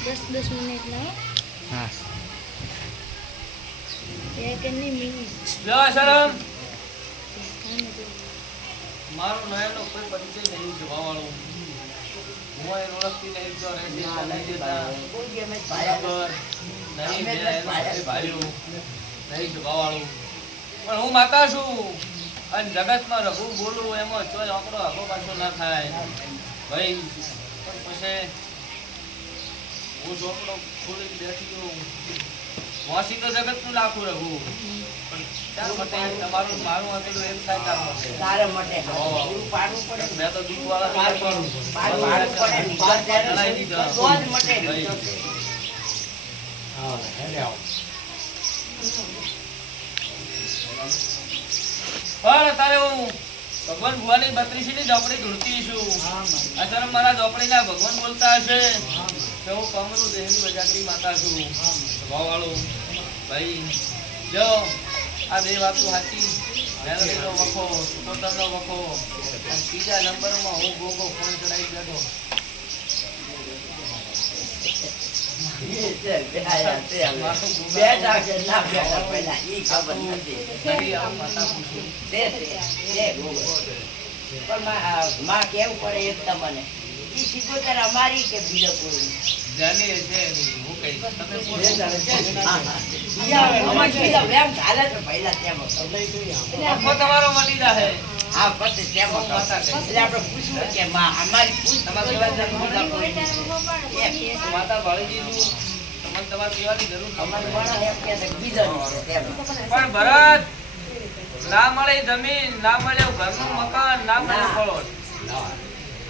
10 minute ના હા એક ની મિનિટ જય શરમ મારો નયનનો કોઈ પરિચય નહીં જોવા વાળો હું એ ઓળખતી નહીં જો રે નહીં દેતા બરાબર નહીં બે એનો ભાઈઓ નહીં જોવા વાળું પણ હું માતા છું અને જગતમાં રઘુ બોલું એમાં ચોય આંકડો આખો પાછો ના થાય ભાઈ પણ પછી હું ચોપડો ખોલી બેઠી ગયો વાસી તો જગતનું લાખું રઘુ પણ ચાર મતે તમારું મારું હતું એમ થાય તાર મતે એવું પાડવું પડે મેં તો દૂધ વાળા પાડવું પડે નિકાલ જણાઈ દીધો તો જ મટે હા હેલે આવો પણ તારે હું ભગવાન ભુવાની 32 ની ઝોપડી ઢૂંઢતી છું અસર મારા ઝોપડીના ભગવાન બોલતા હશે કે હું કમરું દેહની બજાકરી માતા છું ભાવવાળો ભાઈ જો આ બે વાતો સાચી મેલડીનો વખો સુકોતરનો વખો અને ત્રીજા નંબરમાં હું ગોગો ફોન ચડાવી બેઠો અમારી કે બીજો કોઈ તમારો મળી જાય હા પછી તેમ એટલે આપણે પૂછવું કે માં અમારી પૂછ તમારી માતા ભાળીજી છું તમને તમારે કહેવાની જરૂર અમારી વાળા એમ કે બીજો પણ ભરત ના મળે જમીન ના મળે ઘરનું મકાન ના મળે ફળો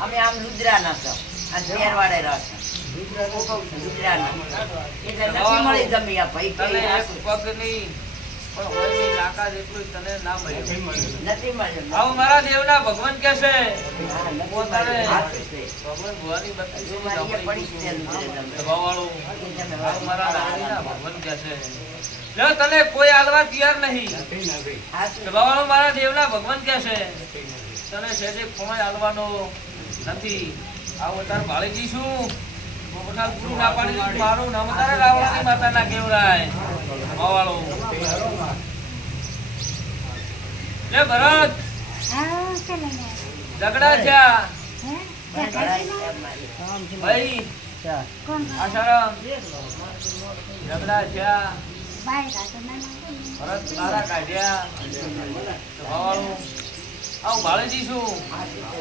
અમે આમ લુદ્રાના છો આ શેરવાડે રહો છો લુદ્રાના એટલે નથી મળી જમી આ ભાઈ તને એક પગ નહીં પણ હોયની નાકા જેટલું તને ના મળ્યું નથી મળ્યું આવું મારા દેવના ભગવાન કહે છે પોતાને ભગવાન ભુવાની 32 પડી છે દબાવાળું આવું મારા નાનીના ભગવાન કહે છે જો તને કોઈ આલવા તૈયાર નહીં દબાવાળું મારા દેવના ભગવાન કહે છે તને સેજે કોઈ આલવાનો નથી આવું તાર ભાળીજી છું પોપટાલ પૂરું ના પાડી દીધું મારું નામ તારે રાવણની માતાના કેવરાય દબાવાળો લે ભરત ઝઘડા થયા ભાઈ આશારામ ઝઘડા થયા ભરત તારા કાઢ્યા દબાવાળો આવું ભાળેજી છું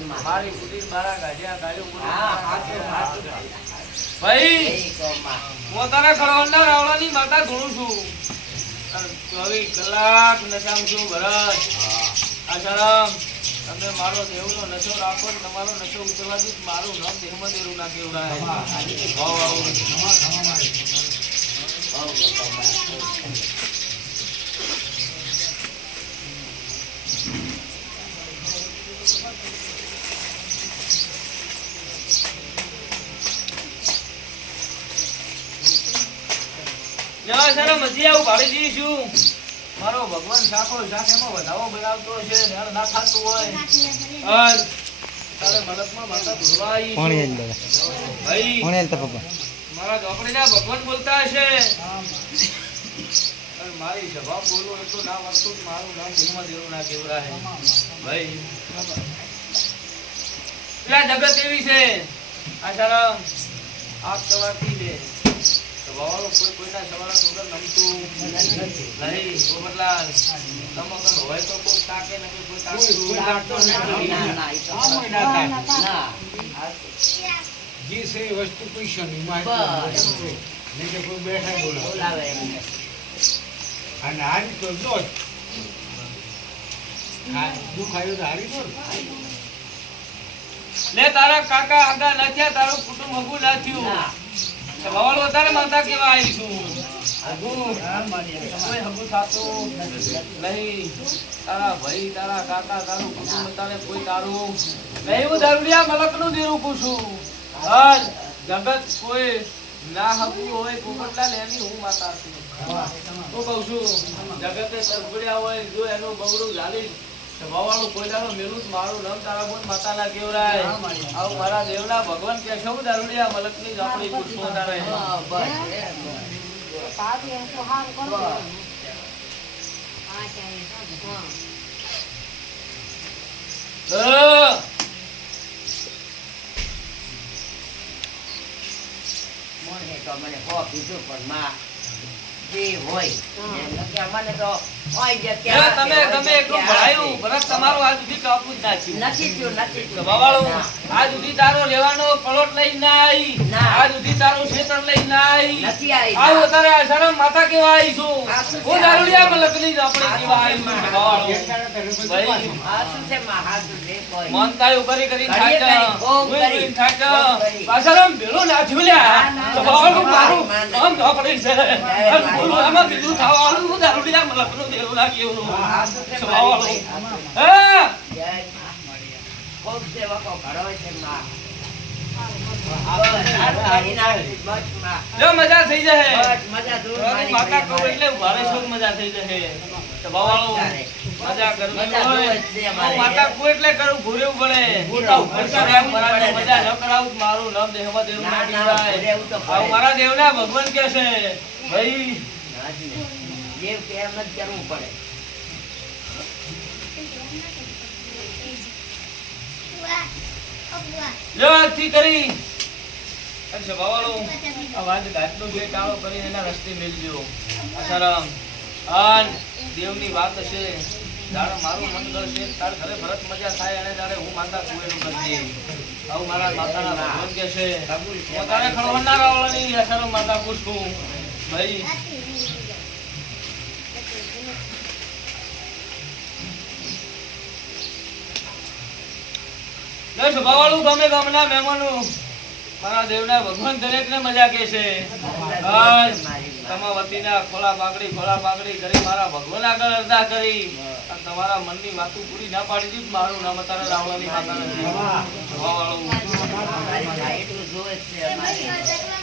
મારી કુટીર મારા ગાઢિયા ગાડ્યો ભાઈ પોતાના ખડવણના રાવણાની માતા ધોણું છું 24 કલાક નશામ છું ભરત આશારામ તમે મારો દેવનો નશો રાખો ને તમારો નશો ઉતરવા દી મારું નામ દેહમાં દેરું ના કેવડાય જવા સર મજી આવું ભાડી જઈશું મારો ભગવાન સાખો શાખ એમાં વધાવો બનાવતો છે નેળ ના થાતું હોય અર તારે મલકમાં માતા ધોવા આવી પાણી છું. આલ ભાઈ પાણી આલ તો પપ્પા મારા ઝોપડીના ભગવાન બોલતા હશે અને મારી સભા બોલું એટલું ના વર્તું મારું નામ દિલમાં દેવું ના કેવરાય ભાઈ પેલા જગત એવી છે આશારામ આપ સવારથી છે સવારો કોઈ કોઈના સવારા વગર નમતું નહીં પોપટલાલ તમકન હોય તો કોઈ તાકે ને કોઈ તાકતું જે છે એ વસ્તુ પૈસાની માહિતી નહીં કે કોઈ બેઠા બોલાવે અને હારી તો દો દુઃખ આવ્યું તો હારી દો લે તારા કાકા આગા ના થયા તારું કુટુંબ હગું ના થયું સવાળ વધારે માતા કેવા આવી છું કોઈ હગું થાતું નહીં તારા ભાઈ તારા કાકા તારું કુટુંબ તારે કોઈ તારું નહીં હું દરુડિયા મલકનું દેરું પૂછું હર જગત કોઈ ના હગું હોય પોપટલાલ એની હું માતા છું હું કહું છું જગતે તરફડ્યા હોય જો એનું બવડું ઝાલી સભાવાળું કોઈ દાડો મેલું જ મારું નામ તારા બોલ માતાના કેવરાય આવું મારા દેવના ભગવાન કે સૌ દારૂડિયા મલકની જ આપણી પુષ્પો તારે મને તો મને કો કીધું પણ માં જે હોય મને તો હોય જે તમે એટલું ભણાયું બરફ તમારું આજ સુધી કાપું જ ના થયું નથી થયું સભાવાળું આજ સુધી તારો લેવાનો પલોટ લઈ ના આવી આજ સુધી તારું ક્ષેત્ર લઈ ના આવી નથી આવી આવું તારે આસારામ માતા કેવા આવીશું હું દારૂડિયા મલકની જ આપણે કેવા આવીશું સભાવાળું ભાઈ હાસુ છે માં હાસુ છે કોઈ મનતાયું કરી કરીએ થાક્યા કરી, બહુ હું કરી. થાક્યા બહુ કરી. આસારામ ભેળો ના ઝૂલ્યા સભાવાળું મારું માન. આમ ઝોપડી છે માન. બોલું આમાં બીજું થવાનું હું દારૂડિયા મલકનું દેવું લાગ્યું હાસુ છે સભાવાળું મારી હા જય ખૂબ સેવકો ઘડો છે માં જો મજા થઈ જશે બસ મજા દૂર તારું માતા કહું એટલે ભારે શોખ મજા થઈ જશે સભાવાળું મજા કરવી મજા હોય દૂર જ છે અમારે. હું માતા કહું એટલે કરું ભૂરેવું પડે ભૂરેવું ભૂરેવું રહેવું મારા પડે મજા બધા. ન કરાવું તો મારું નામ દેહમાં દેવ ના, ના ના, કહેવાય. ભૂરેવું તો પડે. આવું મારા દેવના ભગવાન કહે છે ભાઈ જેમ કે એમ જ કરવું પડે જો આજથી કરી અને સભાવાળું આ વાત ઘાટનો જે ટાળો કરીને એના રસ્તે મેલજો આસારામ આન દેવની વાત હશે જાણે મારું મન કરશે તાર ઘરે ભરત મજા થાય અને તારે હું માતા કુવેરું કરજે આવું મારા માતાના ભગવાન કહે છે હું તારે ખળવણનારા વાળાની આસારામ માતા પૂછું ભાઈ લે સભાવાળું ગમે ગામના મહેમાનો મારા દેવના ભગવાન દરેકને મજા કે છે આજ તમારા વતીના ખોળા પાકડી કરી મારા ભગવાન આગળ અરદાસ કરી અને તમારા મનની વાતો પૂરી ના પાડી દીધી મારું નામ તારા રાવણાની માતા નથી સભાવાળું મારી ભાઈ એટલું જોવે જ છે અમારે.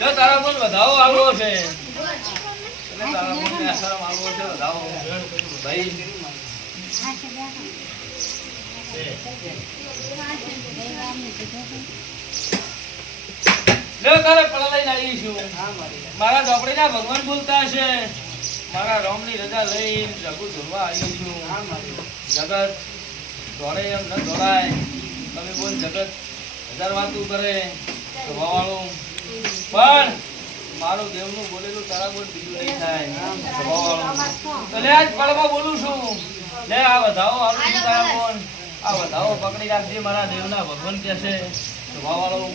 જો તારા બોલ વધાવો આવવો છે એટલે તારા બોલને આસારામ આવવો છે વધાવો ભાઈ લે તારે પળા લઈને આવી છું મારા ઝોપડીના ભગવાન બોલતા હશે મારા રોમની રજા લઈને જગુ ધોવા આવી છું જગત દોડે એમ ન દોડાય તમે બોલ જગત હજાર વાતું કરે સ્વભાવવાળું પણ મારું દેવનું બોલેલું તારા બોલ બીજું નહીં થાય સ્વભાવવાળું તો લે આજ પળમાં બોલું છું લે આ વધાવો આવું છું તારા બોલ આ વધાવો પકડી રાખજે મારા દેવના ભગવાન કે છે સ્વભાવવાળું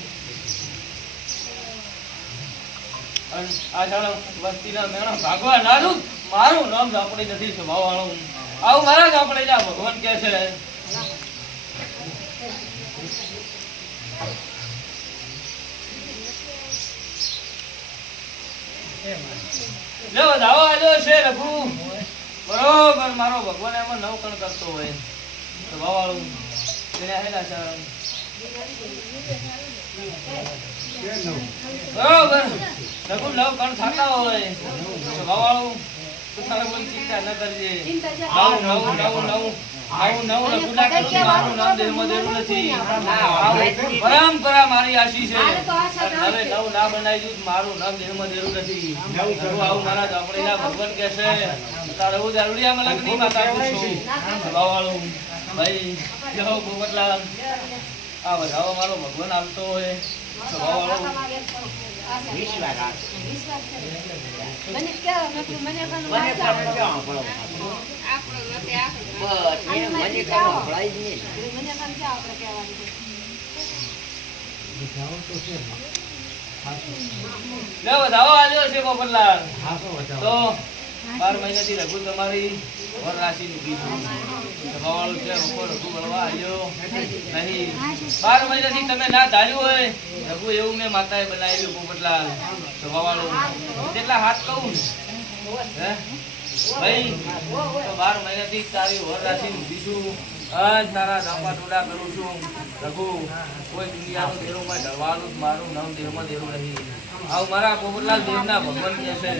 અને આ જાણે વસ્તીના મેણા ભાગવા નાનું મારું નામ ઝાપડી નથી સ્વભાવવાળું આવું મારા ઝાપડીના ભગવાન કે છે લે વધાવો આવ્યો છે રઘુ બરોબર મારો ભગવાન એમાં નવકણ કરતો હોય સ્વભાવવાળું તેને આવેલા છે બરોબર રઘુ નવ કણ થતા હોય સ્વભાવવાળું તું તારે કોઈ ચિંતા ન કરજે નવ રઘુના કણથી મારું નામ દેહમાં દેવું નથી પરંપરા મારી આશી છે હવે નવ ના બનાવી દઉં મારું નામ દેહમાં દેવું નથી આવું મારા ઝાપડીના ભગવાન કે છે તારે હું દારૂડિયા મલકની માતા પૂછું સ્વભાવવાળું ભાઈ જો પોપટલાલ આ વધાવો મારો ભગવાન આવતો હોય સ્વભાવવાળું વિશ્વાસ રાખ. મને ક્યાં નથી મને પણ મને તમે ક્યાં હંભળો? બસ, એ મને કાંઈ હંભળાય જ નહીં. મને પણ ક્યાં આપણે કહેવાનું છે વિધાઓ તો છે ને. હાસો. લે વધાવો આવ્યો છે પોપટલાલ હાસો વધાવો. તો 12 મહિનાથી રઘુ તમારી વર રાશિ નીકળી છે સ્વભાવવાળું છે ઉપર રઘુ મળવા આવ્યો નહીં 12 મહિનાથી તમે ના ધાર્યું હોય રઘુ એવું મેં માતાએ બનાવ્યું પોપટલાલ સ્વભાવવાળું જેટલા હાથ કહું હે ભાઈ તો 12 મહિનાથી તારી વર રાશિ નીકળી છું અને તારા દાપા ટોડા કરું છું રઘુ કોઈ દુનિયાનું દેરું માં ઢળવાનું મારું નામ દેહમાં દેરું નહીં આવું મારા પોપટલાલ દેવના ભગવાન કહે છે